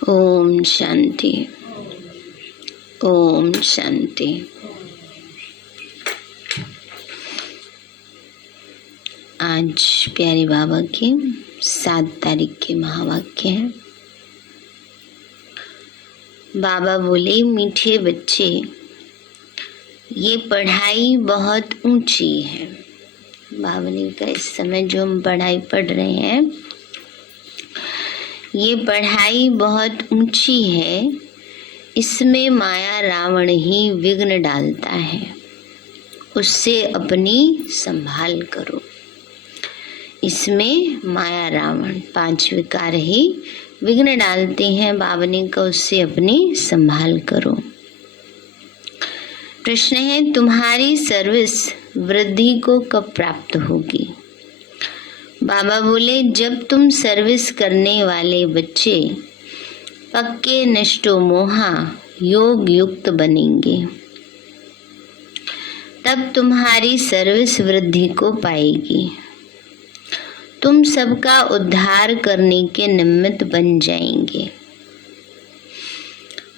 ओम शांति। ओम शांति। आज प्यारे बाबा के 7 तारीख के महावाक्य हैं। बाबा बोले, मीठे बच्चे, ये पढ़ाई बहुत ऊंची है। बाबा ने कहा, इस समय जो हम पढ़ाई पढ़ रहे हैं, ये पढ़ाई बहुत ऊंची है। इसमें माया रावण ही विघ्न डालता है, उससे अपनी संभाल करो। इसमें माया रावण 5 विकार ही विघ्न डालते हैं। बाबा ने कहा, उससे अपनी संभाल करो। प्रश्न है, तुम्हारी सर्विस वृद्धि को कब प्राप्त होगी? बाबा बोले, जब तुम सर्विस करने वाले बच्चे पक्के नष्टो मोहा योग युक्त बनेंगे, तब तुम्हारी सर्विस वृद्धि को पाएगी। तुम सबका उद्धार करने के निमित्त बन जाएंगे।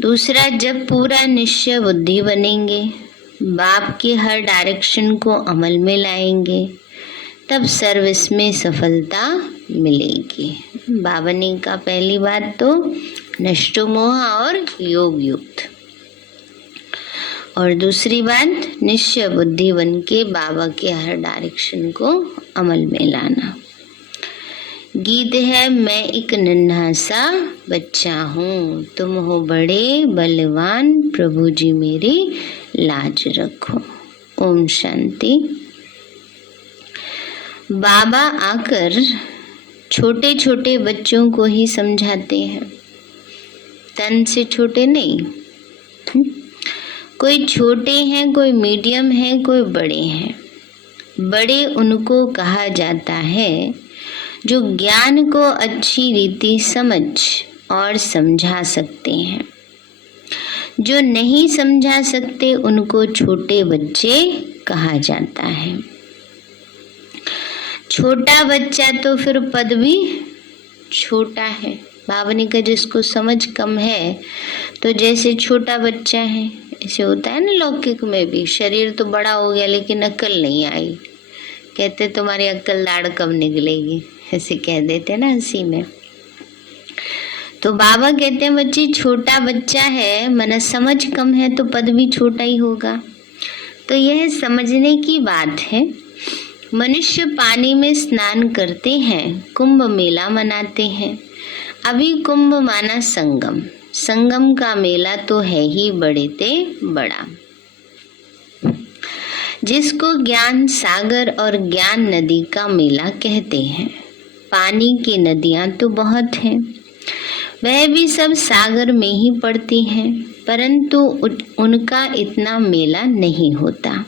दूसरा, जब पूरा निश्चय बुद्धि बनेंगे, बाप के हर डायरेक्शन को अमल में लाएंगे, तब सर्विस में सफलता मिलेगी। बाबा ने कहा, पहली बात तो नष्टो मोह और योग युक्त, और दूसरी बात निश्चय बुद्धि बन के बाबा के हर डायरेक्शन को अमल में लाना। गीत है, मैं एक नन्हा सा बच्चा हूँ, तुम हो बड़े बलवान, प्रभु जी मेरी लाज रखो। ओम शांति। बाबा आकर छोटे छोटे बच्चों को ही समझाते हैं, तन से छोटे नहीं। कोई छोटे हैं, कोई मीडियम है, कोई बड़े हैं। बड़े उनको कहा जाता है जो ज्ञान को अच्छी रीति समझ और समझा सकते हैं। जो नहीं समझा सकते उनको छोटे बच्चे कहा जाता है। छोटा बच्चा तो फिर पद भी छोटा है। बाबा ने कहा, जिसको समझ कम है तो जैसे छोटा बच्चा है, ऐसे होता है ना। लौकिक में भी शरीर तो बड़ा हो गया लेकिन अक्ल नहीं आई, कहते तुम्हारी अक्ल दाढ़ कब निकलेगी, ऐसे कह देते ना हंसी में। तो बाबा कहते हैं, बच्ची छोटा बच्चा है, मन समझ कम है तो पद भी छोटा ही होगा। तो यह समझने की बात है। मनुष्य पानी में स्नान करते हैं, कुंभ मेला मनाते हैं। अभी कुंभ माना संगम, संगम का मेला तो है ही बड़े ते बड़ा, जिसको ज्ञान सागर और ज्ञान नदी का मेला कहते हैं। पानी की नदियां तो बहुत हैं, वह भी सब सागर में ही पड़ती हैं, परंतु उनका इतना मेला नहीं होता।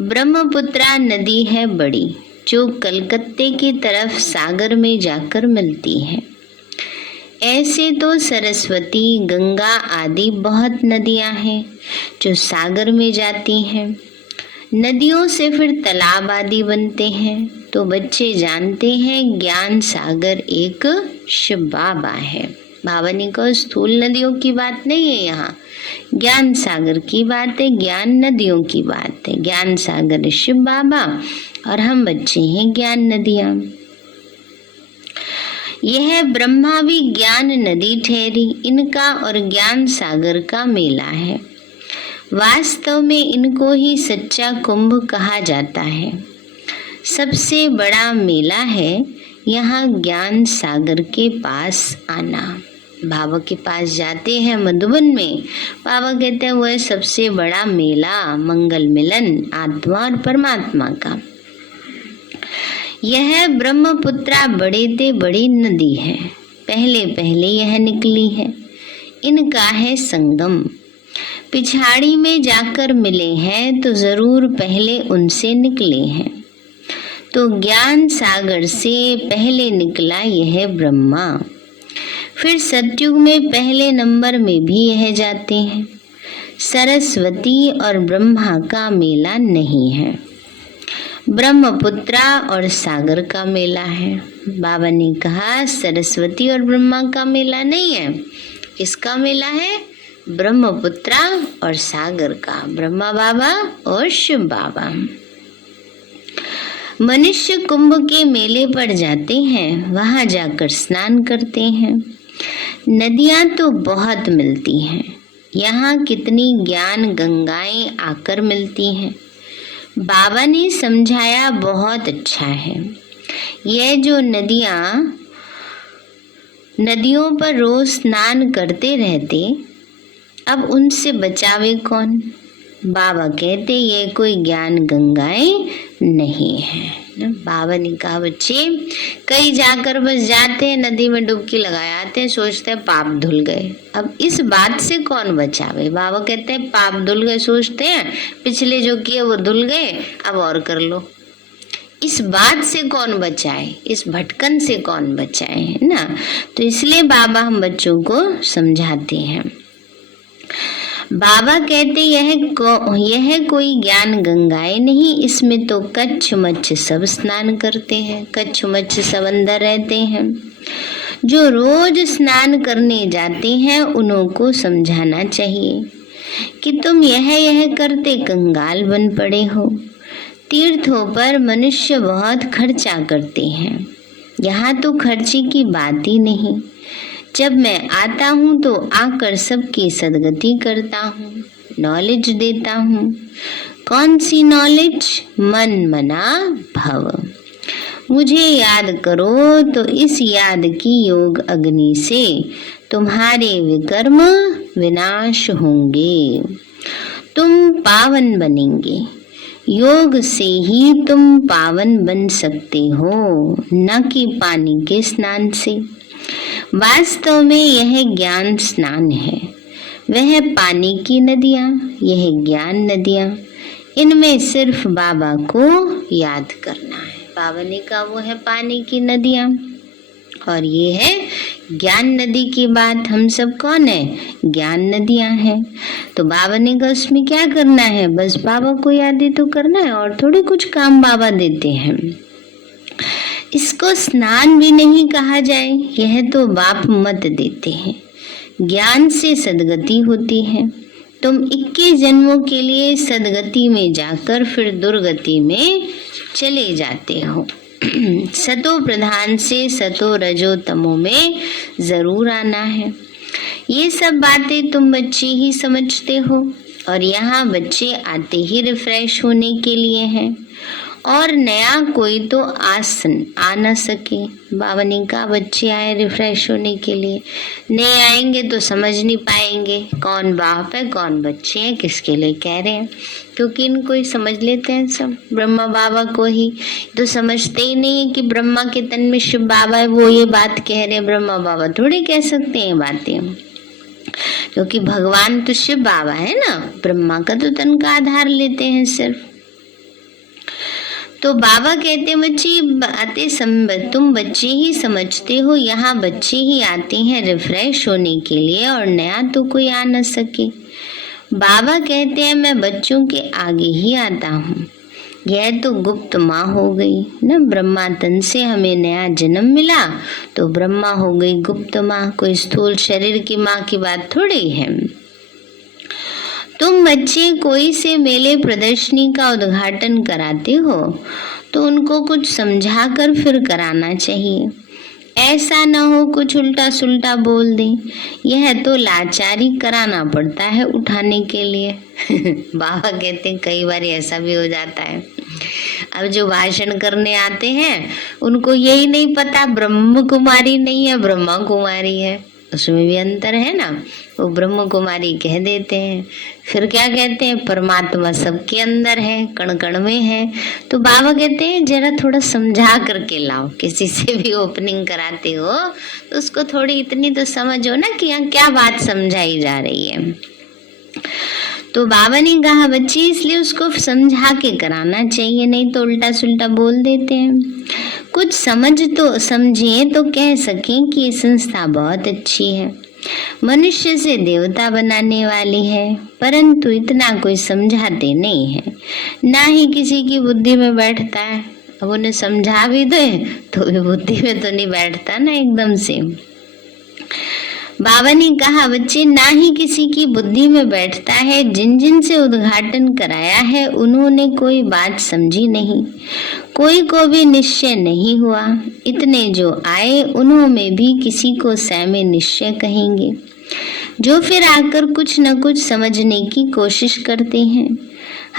ब्रह्मपुत्रा नदी है बड़ी, जो कलकत्ते की तरफ सागर में जाकर मिलती है। ऐसे तो सरस्वती, गंगा आदि बहुत नदियां हैं जो सागर में जाती हैं। नदियों से फिर तालाब आदि बनते हैं। तो बच्चे जानते हैं ज्ञान सागर एक शिव बाबा है। बाबा ने कहा, स्थूल नदियों की बात नहीं है, यहाँ ज्ञान सागर की बात है, ज्ञान नदियों की बात है। ज्ञान सागर शिव बाबा और हम बच्चे हैं ज्ञान नदियां। यह ब्रह्मा भी ज्ञान नदी ठहरी, इनका और ज्ञान सागर का मेला है। वास्तव में इनको ही सच्चा कुंभ कहा जाता है। सबसे बड़ा मेला है यहाँ ज्ञान सागर के पास आना। बाबा के पास जाते हैं मधुबन में, बाबा कहते हैं वह सबसे बड़ा मेला, मंगल मिलन आत्मा और परमात्मा का। यह ब्रह्मपुत्रा बड़े ते बड़ी नदी है, पहले पहले यह निकली है। इनका है संगम, पिछाड़ी में जाकर मिले हैं तो जरूर पहले उनसे निकले हैं। तो ज्ञान सागर से पहले निकला यह ब्रह्मा, फिर सतयुग में पहले नंबर में भी यह जाते हैं। सरस्वती और ब्रह्मा का मेला नहीं है। ब्रह्मपुत्रा और सागर का मेला है। बाबा ने कहा सरस्वती और ब्रह्मा का मेला नहीं है। किसका मेला है? ब्रह्मपुत्रा और सागर का, ब्रह्मा बाबा और शिव बाबा। मनुष्य कुंभ के मेले पर जाते हैं, वहां जाकर स्नान करते हैं। नदियां तो बहुत मिलती हैं, यहाँ कितनी ज्ञान गंगाएं आकर मिलती हैं। बाबा ने समझाया बहुत अच्छा है। यह जो नदियों पर रोज स्नान करते रहते, अब उनसे बचावे कौन? बाबा कहते ये कोई ज्ञान गंगाएं नहीं है। बाबा ने कहा बच्चे कहीं जाकर बस जाते हैं, नदी में डुबकी लगाए आते हैं, सोचते हैं पाप धुल गए। अब इस बात से कौन बचावे? बाबा कहते हैं पाप धुल गए, सोचते हैं पिछले जो किए वो धुल गए, अब और कर लो। इस बात से कौन बचाए? इस भटकन से कौन बचाए, है ना? तो इसलिए बाबा हम बच्चों को समझाते हैं। बाबा कहते यह कोई ज्ञान गंगाएं नहीं, इसमें तो कच्छ मच्छ सब स्नान करते हैं, कच्छ मच्छ सब अंदर रहते हैं। जो रोज स्नान करने जाते हैं उन्हों को समझाना चाहिए कि तुम यह करते कंगाल बन पड़े हो। तीर्थों पर मनुष्य बहुत खर्चा करते हैं, यहाँ तो खर्चे की बात ही नहीं। जब मैं आता हूँ तो आकर सबकी सदगति करता हूँ, नॉलेज देता हूँ। कौन सी नॉलेज? मन मना भव। मुझे याद करो तो इस याद की योग अग्नि से तुम्हारे विकर्म विनाश होंगे, तुम पावन बनेंगे। योग से ही तुम पावन बन सकते हो, न कि पानी के स्नान से। वास्तव में यह ज्ञान स्नान है, वह पानी की नदियाँ, यह ज्ञान नदियाँ। इनमें सिर्फ बाबा को याद करना है। बाबा ने कहा वो है पानी की नदियाँ और ये है ज्ञान नदी की बात। हम सब कौन है? ज्ञान नदियाँ हैं। तो बाबा ने कहा उसमें क्या करना है? बस बाबा को याद ही तो करना है, और थोड़ी कुछ काम बाबा देते हैं। इसको स्नान भी नहीं कहा जाए, यह तो बाप मत देते हैं। ज्ञान से सदगति होती है। तुम 21 जन्मों के लिए सदगति में जाकर फिर दुर्गति में चले जाते हो। सतो प्रधान से सतो रजो तमो में जरूर आना है। ये सब बातें तुम बच्चे ही समझते हो, और यहाँ बच्चे आते ही रिफ्रेश होने के लिए हैं, और नया कोई तो आ न सके। बाबा ने कहा बच्चे आए रिफ्रेश होने के लिए, नए आएंगे तो समझ नहीं पाएंगे कौन बाप है कौन बच्चे हैं, किसके लिए कह रहे हैं, क्योंकि इनको ही समझ लेते हैं सब, ब्रह्मा बाबा को ही तो समझते ही नहीं है कि ब्रह्मा के तन में शिव बाबा है, वो ये बात कह रहे हैं। ब्रह्मा बाबा थोड़ी कह सकते हैं बातें, क्योंकि भगवान तो शिव बाबा है ना, ब्रह्मा का तो तन का आधार लेते हैं सिर्फ। तो बाबा कहते बच्चे बातें तुम बच्चे ही समझते हो, यहाँ बच्चे ही आते हैं रिफ्रेश होने के लिए, और नया तो कोई आ न सके। बाबा कहते हैं मैं बच्चों के आगे ही आता हूँ। यह तो गुप्त माँ हो गई ना, ब्रह्मा तन से हमें नया जन्म मिला तो ब्रह्मा हो गई गुप्त माँ, कोई स्थूल शरीर की माँ की बात थोड़ी है। तुम बच्चे कोई से मेले प्रदर्शनी का उद्घाटन कराते हो तो उनको कुछ समझा कर फिर कराना चाहिए। ऐसा न हो कुछ उल्टा सुल्टा बोल दे, यह तो लाचारी कराना पड़ता है उठाने के लिए। बाबा कहते हैं कई बार ऐसा भी हो जाता है। अब जो भाषण करने आते हैं उनको यही नहीं पता ब्रह्म कुमारी नहीं है ब्रह्मा कुमारी है, उसमें भी अंतर है ना। वो ब्रह्म कुमारी कह देते हैं, फिर क्या कहते हैं परमात्मा सबके अंदर है, कण कण में है। तो बाबा कहते हैं जरा थोड़ा समझा करके लाओ, किसी से भी ओपनिंग कराते हो तो उसको थोड़ी इतनी तो समझो ना कि यहाँ क्या बात समझाई जा रही है। तो बाबा ने कहा बच्चे इसलिए उसको समझा के कराना चाहिए, नहीं तो उल्टा सुल्टा बोल देते हैं। कुछ समझे तो कह सकें कि ये संस्था बहुत अच्छी है। मनुष्य से देवता बनाने वाली है, परंतु इतना कोई समझाते नहीं है, ना ही किसी की बुद्धि में बैठता है। अब उन्हें समझा भी दे तो भी बुद्धि में तो नहीं बैठता ना एकदम से। बाबा ने कहा, बच्चे, ना ही किसी की बुद्धि में बैठता है। जिन जिन से उद्घाटन कराया है उन्होंने कोई बात समझी नहीं, कोई को भी निश्चय नहीं हुआ। इतने जो आए उन्होंने भी किसी को सहमे निश्चय कहेंगे, जो फिर आकर कुछ न कुछ समझने की कोशिश करते हैं।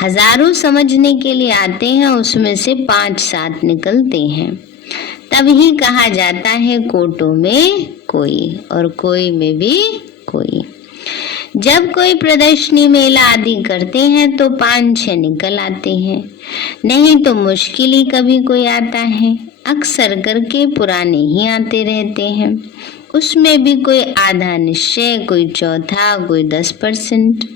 हजारों समझने के लिए आते हैं, उसमें से 5-7 निकलते हैं। तभी कहा जाता है कोटों में कोई और कोई में भी कोई। जब कोई प्रदर्शनी मेला आदि करते हैं तो 5-6 निकल आते हैं, नहीं तो मुश्किल ही कभी कोई आता है। अक्सर करके पुराने ही आते रहते हैं, उसमें भी कोई आधा निश्चय, कोई चौथा, कोई 10%।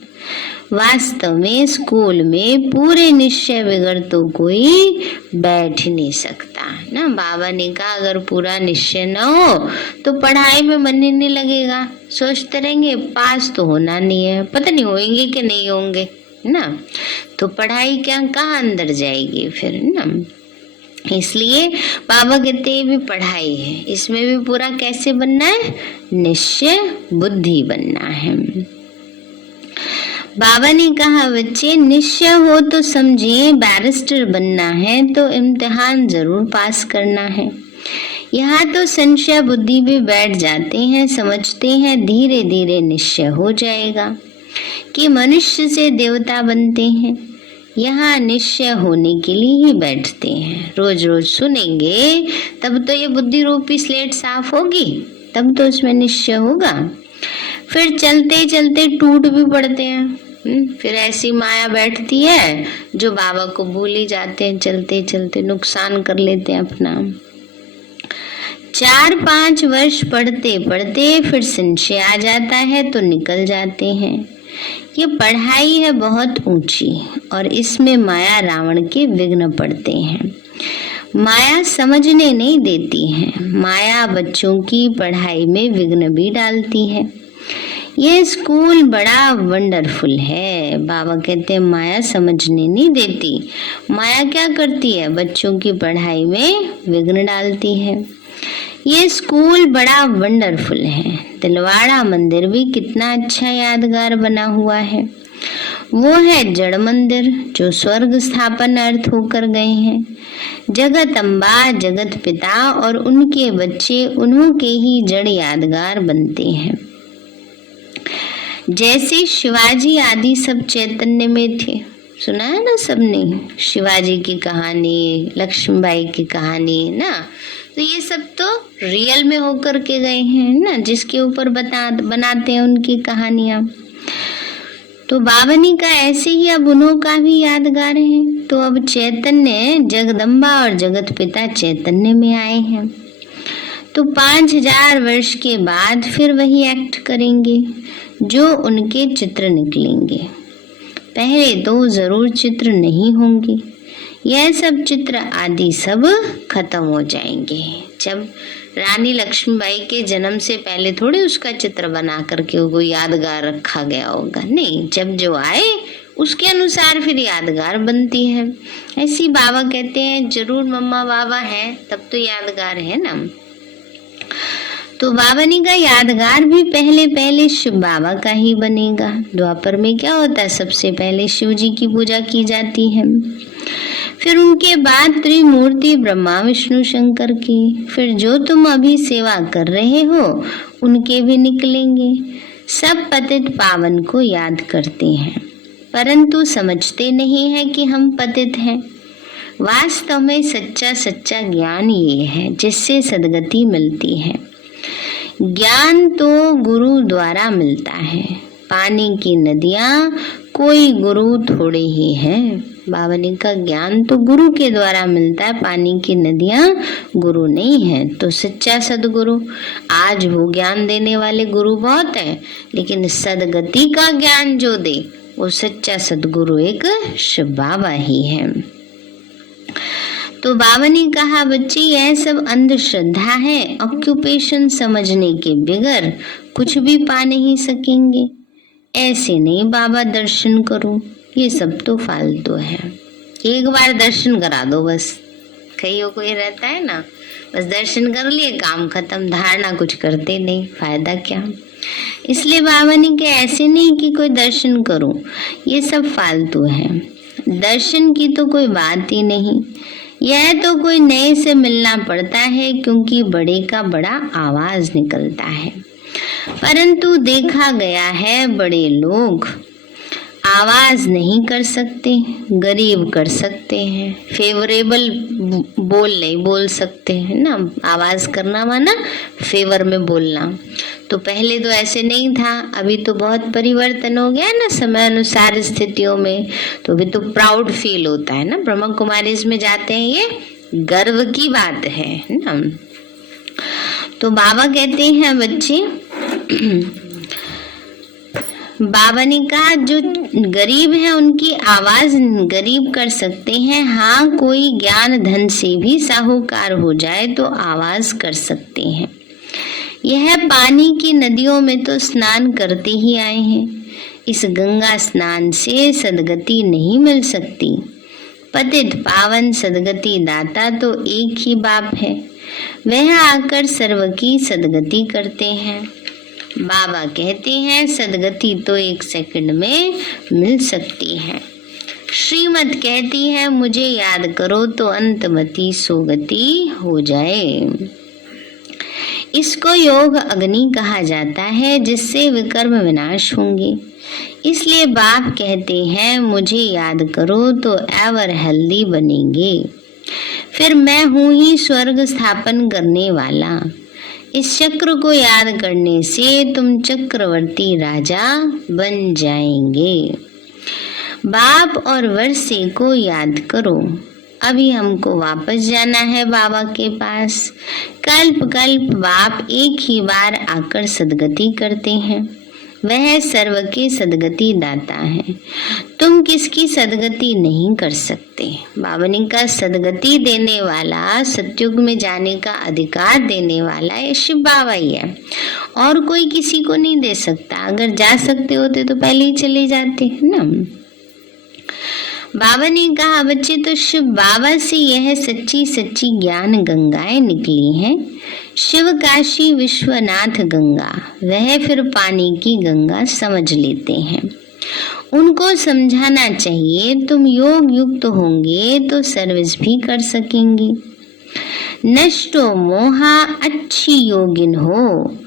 वास्तव में स्कूल में पूरे निश्चय बगैर तो कोई बैठ नहीं सकता ना। बाबा ने कहा, अगर पूरा निश्चय न हो तो पढ़ाई में मन ही नहीं लगेगा। सोचते रहेंगे पास तो होना नहीं है, पता नहीं होंगे कि नहीं होंगे ना, तो पढ़ाई क्या कहाँ अंदर जाएगी फिर ना। इसलिए बाबा कहते हैं भी पढ़ाई है, इसमें भी पूरा कैसे बनना है, निश्चय बुद्धि बनना है। बाबा ने कहा, बच्चे, निश्चय हो तो समझिए बैरिस्टर बनना है तो इम्तिहान जरूर पास करना है। यहाँ तो संशय बुद्धि भी बैठ जाते हैं, समझते हैं धीरे धीरे निश्चय हो जाएगा कि मनुष्य से देवता बनते हैं। यहाँ निश्चय होने के लिए ही बैठते हैं। रोज रोज सुनेंगे तब तो ये बुद्धि रूपी स्लेट साफ होगी, तब तो उसमें निश्चय होगा। फिर चलते चलते टूट भी पड़ते हैं। फिर ऐसी माया बैठती है जो बाबा को भूल ही जाते हैं, चलते चलते नुकसान कर लेते हैं अपना। 4-5 वर्ष पढ़ते पढ़ते फिर संशय आ जाता है तो निकल जाते हैं। ये पढ़ाई है बहुत ऊंची और इसमें माया रावण के विघ्न पड़ते हैं। माया समझने नहीं देती है, माया बच्चों की पढ़ाई में विघ्न भी डालती है। ये स्कूल बड़ा वंडरफुल है। बाबा कहते हैं माया समझने नहीं देती, माया क्या करती है, बच्चों की पढ़ाई में विघ्न डालती है। ये स्कूल बड़ा वंडरफुल है। तिलवाड़ा मंदिर भी कितना अच्छा यादगार बना हुआ है। वो है जड़ मंदिर जो स्वर्ग स्थापन अर्थ होकर गए हैं। जगत अम्बा, जगत पिता और उनके बच्चे उन्हों के ही जड़ यादगार बनते हैं। जैसे शिवाजी आदि सब चैतन्य में थे, सुना है ना सबने, शिवाजी की कहानी, लक्ष्मीबाई की कहानी ना, तो ये सब तो रियल में होकर के गए हैं ना, जिसके ऊपर बनाते हैं उनकी कहानियां। तो बाबा ने कहा ऐसे ही अब उन्हों का भी यादगार है। तो अब चैतन्य जगदम्बा और जगत पिता चैतन्य में आए हैं, तो 5000 वर्ष के बाद फिर वही एक्ट करेंगे जो उनके चित्र निकलेंगे। पहले तो जरूर चित्र नहीं होंगे, यह सब चित्र आदि सब खत्म हो जाएंगे। जब रानी लक्ष्मीबाई के जन्म से पहले थोड़ी उसका चित्र बना करके वो यादगार रखा गया होगा, नहीं, जब जो आए उसके अनुसार फिर यादगार बनती है। ऐसी बाबा कहते हैं जरूर मम्मा बाबा है तब तो यादगार है ना। तो बाबा ने कहा यादगार भी पहले पहले शिव बाबा का ही बनेगा। द्वापर में क्या होता है, सबसे पहले शिव जी की पूजा की जाती है, फिर उनके बाद त्रिमूर्ति ब्रह्मा विष्णु शंकर की, फिर जो तुम अभी सेवा कर रहे हो उनके भी निकलेंगे। सब पतित पावन को याद करते हैं परंतु समझते नहीं है कि हम पतित हैं। वास्तव में सच्चा सच्चा ज्ञान ये है जिससे सद्गति मिलती है। ज्ञान तो गुरु द्वारा मिलता है। पानी की नदियां कोई गुरु थोड़े ही हैं। बाबा ने कहा ज्ञान तो गुरु के द्वारा मिलता है, पानी की नदियां गुरु नहीं है। तो सच्चा सदगुरु, आज वो ज्ञान देने वाले गुरु बहुत है, लेकिन सदगति का ज्ञान जो दे वो सच्चा सदगुरु एक शिव बाबा ही है। तो बाबा ने कहा बच्चे यह सब अंधश्रद्धा है। ऑक्यूपेशन समझने के बगैर कुछ भी पा नहीं सकेंगे। ऐसे नहीं बाबा दर्शन करो, ये सब तो फालतू है। एक बार दर्शन करा दो बस। कईयों को ये रहता है ना, बस दर्शन कर लिए काम खत्म, धारणा कुछ करते नहीं, फायदा क्या। इसलिए बाबा ने कहा ऐसे नहीं कि कोई दर्शन करो, ये सब फालतू है। दर्शन की तो कोई बात ही नहीं, यह तो कोई नए से मिलना पड़ता है, क्योंकि बड़े का बड़ा आवाज निकलता है। परंतु देखा गया है बड़े लोग आवाज नहीं कर सकते, गरीब कर सकते हैं। फेवरेबल नहीं बोल सकते हैं ना, आवाज करना माना फेवर में बोलना। तो पहले तो ऐसे नहीं था, अभी तो बहुत परिवर्तन हो गया ना समय अनुसार स्थितियों में। तो अभी तो प्राउड फील होता है ना, ब्रह्मा कुमारीज में जाते हैं, ये गर्व की बात है ना। तो बाबा कहते हैं बच्चे, बाबा ने कहा जो गरीब है उनकी आवाज गरीब कर सकते हैं। हाँ, कोई ज्ञान धन से भी साहूकार हो जाए तो आवाज कर सकते हैं। यह पानी की नदियों में तो स्नान करते ही आए हैं। इस गंगा स्नान से सदगति नहीं मिल सकती। पतित पावन सदगति दाता तो एक ही बाप है, वह आकर सर्व की सदगति करते हैं। बाबा कहते हैं सदगति तो 1 सेकंड में मिल सकती है। श्रीमत कहती है मुझे याद करो तो अंतमति सोगति हो जाए। इसको योग अग्नि कहा जाता है, जिससे विकर्म विनाश होंगे। इसलिए बाप कहते हैं मुझे याद करो तो एवर हेल्दी बनेंगे। फिर मैं हूँ ही स्वर्ग स्थापन करने वाला। इस चक्र को याद करने से तुम चक्रवर्ती राजा बन जाएंगे। बाप और वर्षे को याद करो। अभी हमको वापस जाना है बाबा के पास। कल्प कल्प बाप एक ही बार आकर सदगति करते हैं। वह सर्व के सदगति दाता है। तुम किसकी सदगति नहीं कर सकते। बाबा ने कहा सदगति देने वाला, सतयुग में जाने का अधिकार देने वाला ये शिव बाबा ही है, और कोई किसी को नहीं दे सकता। अगर जा सकते होते तो पहले ही चले जाते हैं ना। बाबा ने कहा बच्चे तो शिव बाबा से यह सच्ची सच्ची ज्ञान गंगाएं निकली हैं। शिव काशी विश्वनाथ गंगा, वह फिर पानी की गंगा समझ लेते हैं। उनको समझाना चाहिए तुम योग युक्त होंगे तो सर्विस भी कर सकेंगे। नष्टो मोहा अच्छी योगिन हो,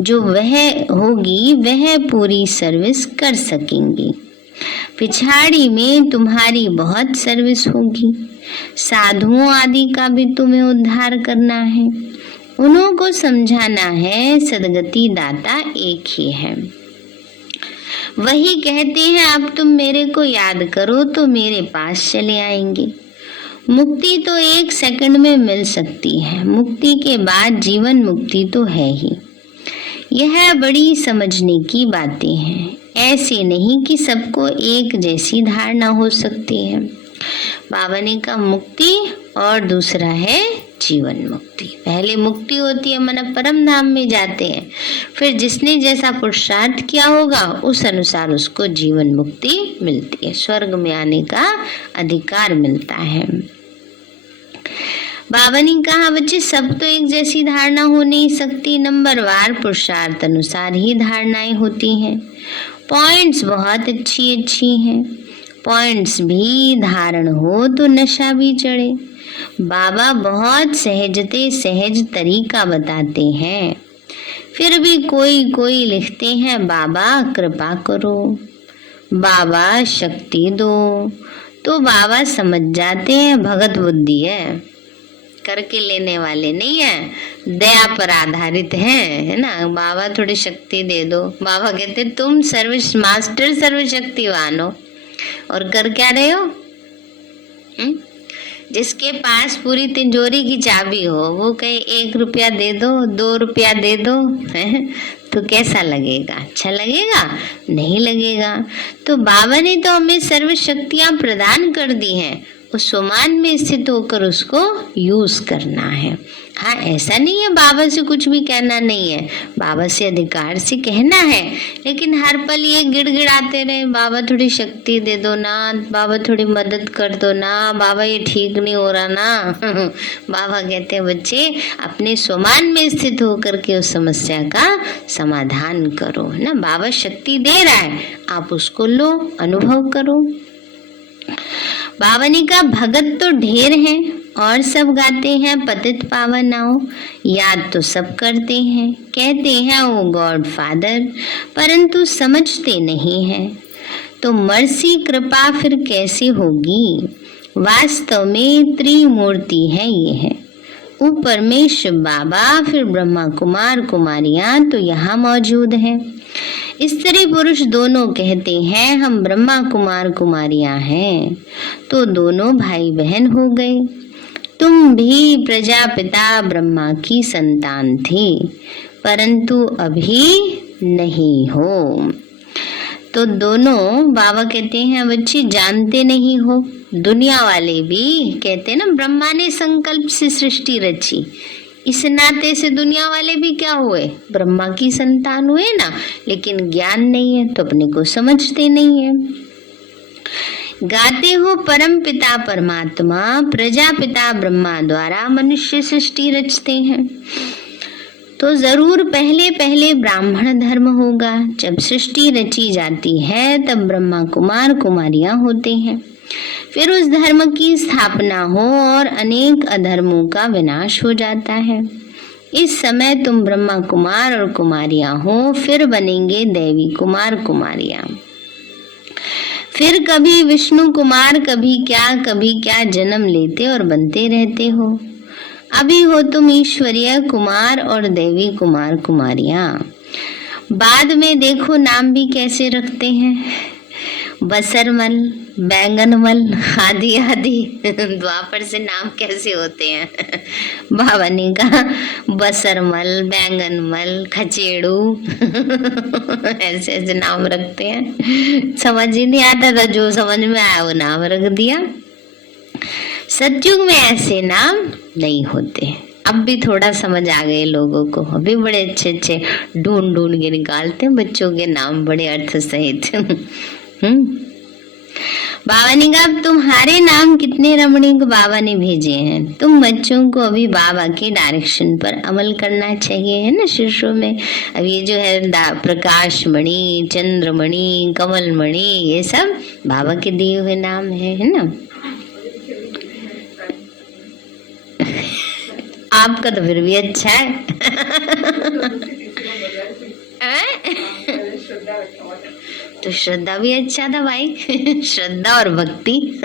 जो वह होगी वह पूरी सर्विस कर सकेंगी। पिछाड़ी में तुम्हारी बहुत सर्विस होगी। साधुओं आदि का भी तुम्हें उद्धार करना है, उन्हों को समझाना है सदगति दाता एक ही है। वही कहते हैं अब तुम मेरे को याद करो तो मेरे पास चले आएंगे। मुक्ति तो 1 सेकंड में मिल सकती है, मुक्ति के बाद जीवन मुक्ति तो है ही। यह बड़ी समझने की बातें हैं। ऐसे नहीं कि सबको एक जैसी धारणा हो सकती है। बाबा ने कहा मुक्ति और दूसरा है जीवन मुक्ति। पहले मुक्ति होती है मन परम धाम में जाते हैं, फिर जिसने जैसा पुरुषार्थ किया होगा उस अनुसार उसको जीवन मुक्ति मिलती है, स्वर्ग में आने का अधिकार मिलता है। बाबा ने कहा बच्चे सब तो एक जैसी धारणा हो नहीं सकती। नंबरवार पुरुषार्थ अनुसार ही धारणाएं होती हैं। पॉइंट्स बहुत अच्छी हैं, पॉइंट्स भी धारण हो तो नशा भी चढ़े। बाबा बहुत सहज तरीका बताते हैं, फिर भी कोई लिखते हैं बाबा कृपा करो, बाबा शक्ति दो, तो बाबा समझ जाते हैं भगत बुद्धि है, करके लेने वाले नहीं है, दया पर आधारित है ना। बाबा थोड़ी शक्ति दे दो। बाबा कहते तुम मास्टर सर्वशक्तिवान हो और कर क्या रहे हो। जिसके पास पूरी तिजोरी की चाबी हो वो कहे 1 रुपया दे दो, 2 रुपया दे दो, तो कैसा लगेगा? अच्छा लगेगा? नहीं लगेगा। तो बाबा ने तो हमें सर्व शक्तियां प्रदान कर दी हैं, उस समान में स्थित होकर उसको यूज करना है। हाँ, ऐसा नहीं है बाबा से कुछ भी कहना नहीं है, बाबा से अधिकार से कहना है, लेकिन हर पल ये गिड़गिड़ाते रहे, बाबा थोड़ी शक्ति दे दो ना, बाबा थोड़ी मदद कर दो ना, बाबा ये ठीक नहीं हो रहा ना। बाबा कहते हैं बच्चे अपने स्वमान में स्थित होकर के उस समस्या का समाधान करो ना। बाबा शक्ति दे रहा है, आप उसको लो, अनुभव करो। बाबा ने कहा भगत तो ढेर हैं और सब गाते हैं पतित पावन आओ, याद तो सब करते हैं, कहते हैं ओ गॉड फादर, परंतु समझते नहीं हैं। तो मर्सी कृपा फिर कैसे होगी, वास्तव में त्रिमूर्ति है ये है, ऊपर में शिव बाबा, फिर ब्रह्मा कुमार कुमारियां तो यहाँ मौजूद हैं। स्त्री पुरुष दोनों कहते हैं हम ब्रह्मा कुमार कुमारियां हैं, तो दोनों भाई बहन हो गए। तुम भी प्रजापिता ब्रह्मा की संतान थे, परंतु अभी नहीं हो। तो दोनों बाबा कहते हैं बच्चे जानते नहीं हो, दुनिया वाले भी कहते हैं ना ब्रह्मा ने संकल्प से सृष्टि रची, इस नाते से दुनिया वाले भी क्या हुए, ब्रह्मा की संतान हुए ना, लेकिन ज्ञान नहीं है तो अपने को समझते नहीं है। गाते हो परम पिता परमात्मा, प्रजापिता ब्रह्मा द्वारा मनुष्य सृष्टि रचते हैं, तो जरूर पहले पहले ब्राह्मण धर्म होगा। जब सृष्टि रची जाती है तब ब्रह्मा कुमार कुमारियां होते हैं, फिर उस धर्म की स्थापना हो और अनेक अधर्मों का विनाश हो जाता है। इस समय तुम ब्रह्मा कुमार और कुमारियां हो, फिर बनेंगे देवी कुमार कुमारियां, फिर कभी विष्णु कुमार, कभी क्या जन्म लेते और बनते रहते हो। अभी हो तुम ईश्वरीय कुमार और देवी कुमार कुमारियां, बाद में देखो नाम भी कैसे रखते हैं, बसरमल, बैंगनमल आदि आदि। द्वापर से नाम कैसे होते हैं। बाबा ने कहा बसरमल, बैंगनमल, खचेड़ू ऐसे ऐसे नाम रखते हैं, समझ ही नहीं आता था, जो समझ में आया वो नाम रख दिया। सतयुग में ऐसे नाम नहीं होते, अब भी थोड़ा समझ आ गए लोगों को, अभी बड़े अच्छे अच्छे ढूंढ ढूंढ के निकालते हैं बच्चों के नाम बड़े अर्थ सहित। बाबा ने कहा तुम्हारे नाम कितने रमणीक बाबा ने भेजे हैं, तुम बच्चों को अभी बाबा के डायरेक्शन पर अमल करना चाहिए, है ना शिष्यों में। अब ये जो है प्रकाश मणि, चंद्रमणि, कमल मणि, ये सब बाबा के दिए हुए नाम है ना। आपका तो फिर भी अच्छा है। तो श्रद्धा भी अच्छा था भाई। श्रद्धा और भक्ति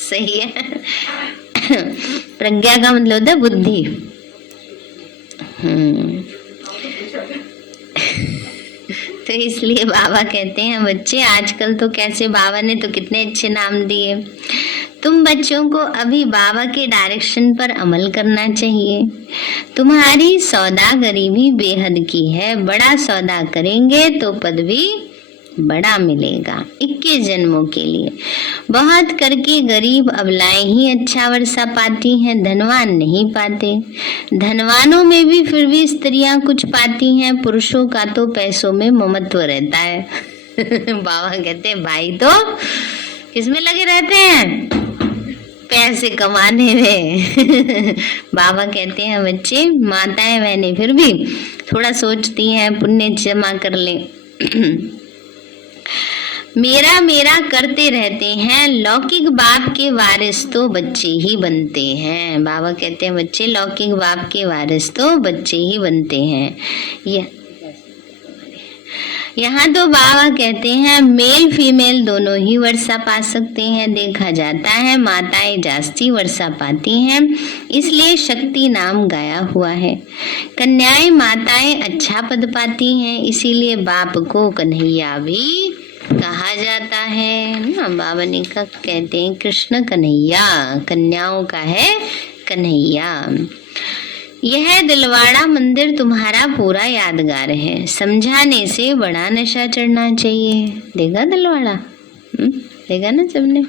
सही है। प्रज्ञा का मतलब होता है बुद्धि। तो इसलिए बाबा कहते हैं बच्चे आजकल तो कैसे, बाबा ने तो कितने अच्छे नाम दिए, तुम बच्चों को अभी बाबा के डायरेक्शन पर अमल करना चाहिए। तुम्हारी सौदागरी भी बेहद की है, बड़ा सौदा करेंगे तो पद भी बड़ा मिलेगा 21 जन्मों के लिए। बहुत करके गरीब अबलाएं ही अच्छा वर्षा पाती हैं, धनवान नहीं पाते। धनवानों में भी फिर भी स्त्रियां कुछ पाती हैं, पुरुषों का तो पैसों में ममत्व रहता है। बाबा कहते हैं भाई तो किसमें लगे रहते हैं, पैसे कमाने में। बाबा कहते हैं बच्चे माताएं बहनें फिर भी थोड़ा सोचती हैं पुण्य जमा कर ले। मेरा मेरा करते रहते हैं, लौकिक बाप के वारिस तो बच्चे ही बनते हैं। बाबा कहते हैं बच्चे लौकिक बाप के वारिस तो बच्चे ही बनते हैं। यहाँ तो बाबा कहते हैं मेल फीमेल दोनों ही वर्षा पा सकते हैं। देखा जाता है माताएं जास्ती वर्षा पाती हैं, इसलिए शक्ति नाम गाया हुआ है। कन्याएं माताएं अच्छा पद पाती हैं, इसीलिए बाप को कन्हैया भी कहा जाता है। बाबा ने का कहते हैं कृष्ण कन्हैया, कन्याओं का है कन्हैया। यह दिलवाड़ा मंदिर तुम्हारा पूरा यादगार है, समझाने से बड़ा नशा चढ़ना चाहिए। देखा दिलवाड़ा, देखा ना सबने।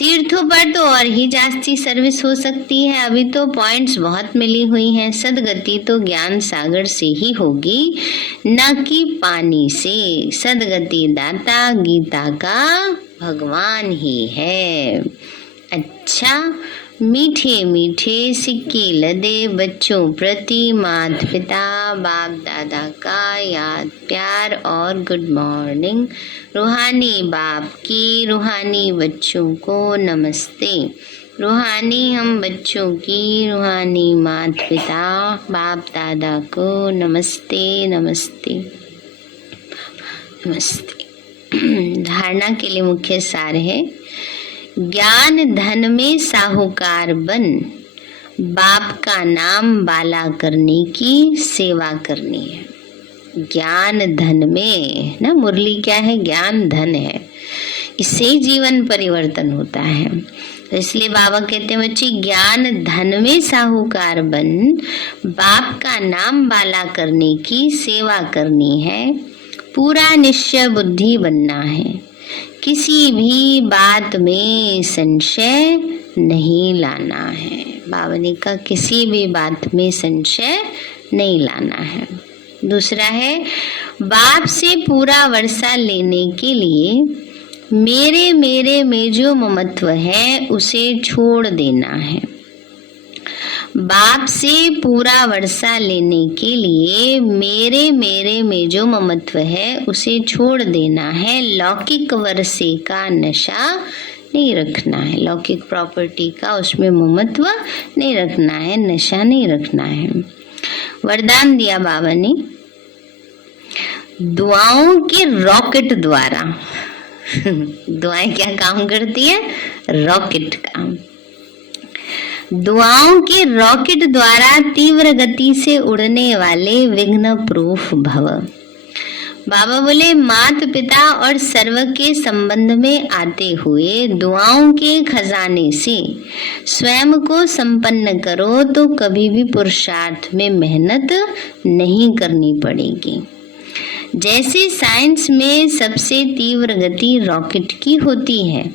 तीर्थों पर तो और ही जास्ती सर्विस हो सकती है। अभी तो पॉइंट्स बहुत मिली हुई हैं। सदगति तो ज्ञान सागर से ही होगी, न कि पानी से। सदगति दाता गीता का भगवान ही है। अच्छा, मीठे मीठे सिक्के लदे बच्चों प्रति माता पिता बाप दादा का याद प्यार और गुड मॉर्निंग। रूहानी बाप की रूहानी बच्चों को नमस्ते। रूहानी हम बच्चों की रूहानी माता पिता बाप दादा को नमस्ते नमस्ते नमस्ते। धारणा के लिए मुख्य सार है, ज्ञान धन में साहूकार बन, बाप का नाम बाला करने की सेवा करनी है। ज्ञान धन में ना, मुरली क्या है? ज्ञान धन है। इससे ही जीवन परिवर्तन होता है। तो इसलिए बाबा कहते हैं बच्चे, ज्ञान धन में साहूकार बन, बाप का नाम बाला करने की सेवा करनी है। पूरा निश्चय बुद्धि बनना है। किसी भी बात में संशय नहीं लाना है। बाबा ने कहा किसी भी बात में संशय नहीं लाना है। दूसरा है, बाप से पूरा वर्षा लेने के लिए मेरे मेरे में जो ममत्व है उसे छोड़ देना है। बाप से पूरा वर्षा लेने के लिए मेरे मेरे में जो ममत्व है उसे छोड़ देना है। लौकिक वर्षे का नशा नहीं रखना है। लौकिक प्रॉपर्टी का उसमें ममत्व नहीं रखना है, नशा नहीं रखना है। वरदान दिया बाबा ने, दुआओं के रॉकेट द्वारा दुआएं क्या काम करती है? रॉकेट काम। दुआओं के रॉकेट द्वारा तीव्र गति से उड़ने वाले विघ्न प्रूफ भव। बाबा बोले, माता पिता और सर्व के संबंध में आते हुए दुआओं के खजाने से स्वयं को संपन्न करो तो कभी भी पुरुषार्थ में मेहनत नहीं करनी पड़ेगी। जैसे साइंस में सबसे तीव्र गति रॉकेट की होती है,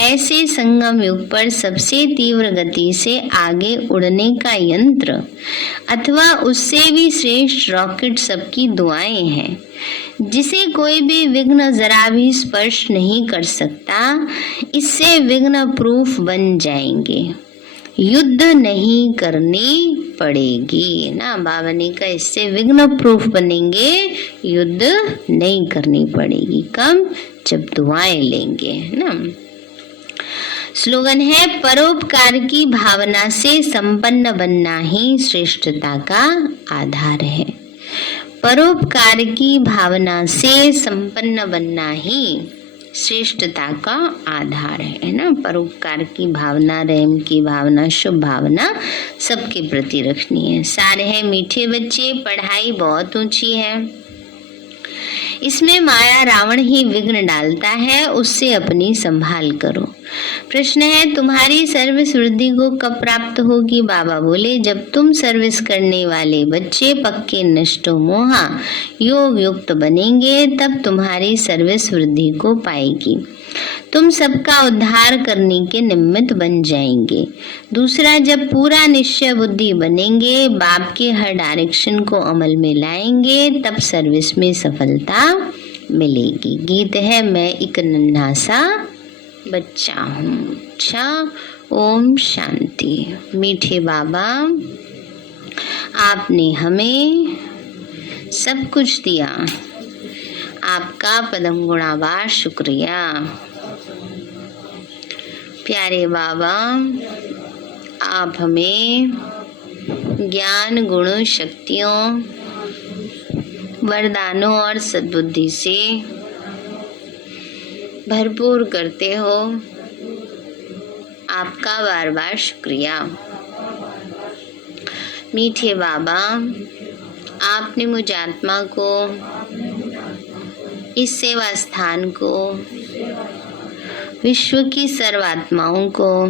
ऐसे संगम युग पर सबसे तीव्र गति से आगे उड़ने का यंत्र अथवा उससे भी श्रेष्ठ रॉकेट सबकी दुआएं हैं, जिसे कोई भी विघ्न जरा भी स्पर्श नहीं कर सकता। इससे विघ्न प्रूफ बन जाएंगे, युद्ध नहीं करनी पड़ेगी ना। बाबा ने कहा इससे विघ्न प्रूफ बनेंगे, युद्ध नहीं करनी पड़ेगी। कम? जब दुआएं लेंगे ना। स्लोगन है, परोपकार की भावना से संपन्न बनना ही श्रेष्ठता का आधार है। परोपकार की भावना से संपन्न बनना ही श्रेष्ठता का आधार है ना। परोपकार की भावना, रहम की भावना, शुभ भावना सबके प्रति रखनी है। सारे है, मीठे बच्चे, पढ़ाई बहुत ऊंची है। इसमें माया रावण ही विघ्न डालता है, उससे अपनी संभाल करो। प्रश्न है, तुम्हारी सर्विस वृद्धि को कब प्राप्त होगी? बाबा बोले, जब तुम सर्विस करने वाले बच्चे पक्के नष्टो मोहा योग युक्त बनेंगे, तब तुम्हारी सर्विस वृद्धि को पाएगी। तुम सबका उद्धार करने के निमित्त बन जाएंगे। दूसरा, जब पूरा निश्चय बुद्धि बनेंगे, बाप के हर डायरेक्शन को अमल में लाएंगे, तब सर्विस में सफलता मिलेगी। गीत है, मैं एक नन्हा सा बच्चा हूँ। अच्छा, ओम शांति। मीठे बाबा, आपने हमें सब कुछ दिया, आपका पदम गुणावार शुक्रिया। प्यारे बाबा, आप हमें ज्ञान, गुण, शक्तियों, वरदानों और सद्बुद्धि से भरपूर करते हो। आपका बार बार शुक्रिया। मीठे बाबा, आपने मुझ आत्मा को, इस सेवा स्थान को, विश्व की सर्वात्माओं को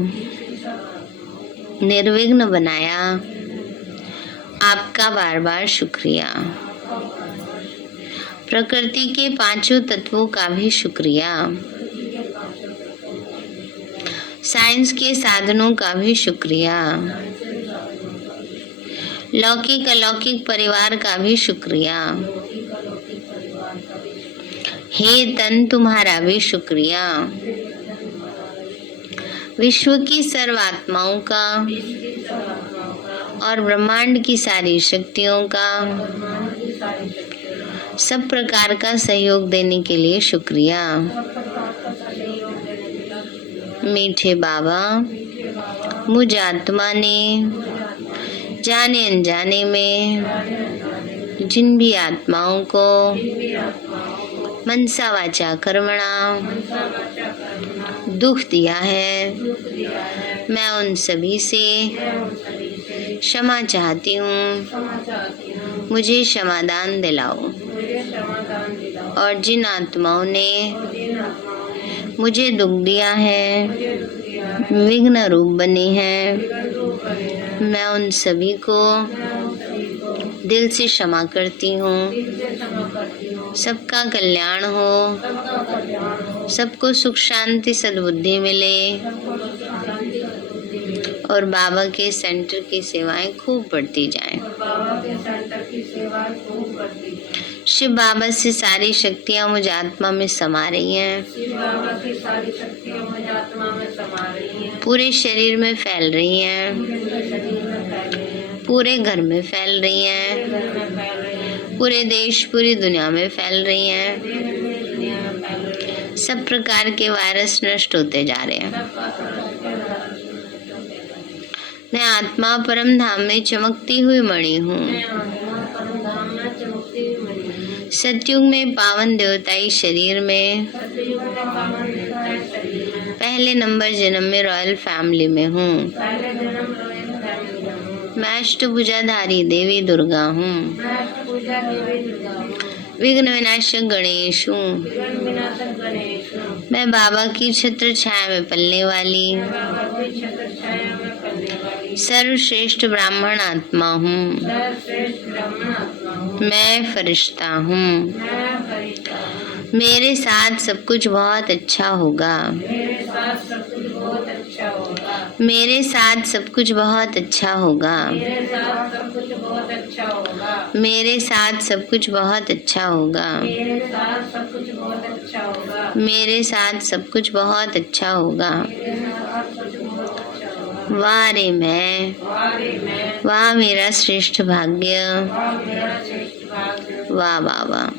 निर्विघ्न बनाया। आपका बार बार शुक्रिया। प्रकृति के पांचों तत्वों का भी शुक्रिया। साइंस के साधनों का भी शुक्रिया, लौकिक अलौकिक परिवार का भी शुक्रिया, हे तन तुम्हारा भी शुक्रिया, विश्व की सर्व आत्माओं का और ब्रह्मांड की सारी शक्तियों का सब प्रकार का सहयोग देने के लिए शुक्रिया। मीठे बाबा, मुझ आत्मा ने जाने अनजाने में जिन भी आत्माओं को मनसा वाचा कर्मणा दुख दिया है, मैं उन सभी से क्षमा चाहती हूँ। मुझे क्षमादान दिलाओ। और जिन आत्माओं ने मुझे दुख दिया है, विघ्न रूप बने हैं, मैं उन सभी को दिल से क्षमा करती हूँ। सबका कल्याण हो, सबको सुख शांति सद्बुद्धि मिले और बाबा के सेंटर की सेवाएं खूब बढ़ती जाएं। शिव बाबा से सारी शक्तियाँ मुझ आत्मा में समा रही हैं, पूरे शरीर में फैल रही हैं, पूरे घर में फैल रही हैं, पूरे देश पूरी दुनिया में फैल रही हैं। सब प्रकार के वायरस नष्ट होते जा रहे हैं। मैं आत्मा परम धाम में चमकती हुई मणि हूँ। सतयुग में पावन देवताई शरीर में पहले नंबर जन्म में रॉयल फैमिली में हूँ। मैं अष्टभुजाधारी देवी दुर्गा हूँ। विघ्न विनाशक गणेश हूँ। मैं बाबा की छत्र छाया में पलने वाली सर्वश्रेष्ठ ब्राह्मण आत्मा हूँ। मैं फरिश्ता हूँ। मेरे साथ सब कुछ बहुत अच्छा होगा। मेरे साथ सब कुछ बहुत अच्छा होगा। मेरे साथ सब कुछ बहुत अच्छा होगा। मेरे साथ सब कुछ बहुत अच्छा होगा। वाह रे मैं, वाह मेरा श्रेष्ठ भाग्य, वाह बाबा।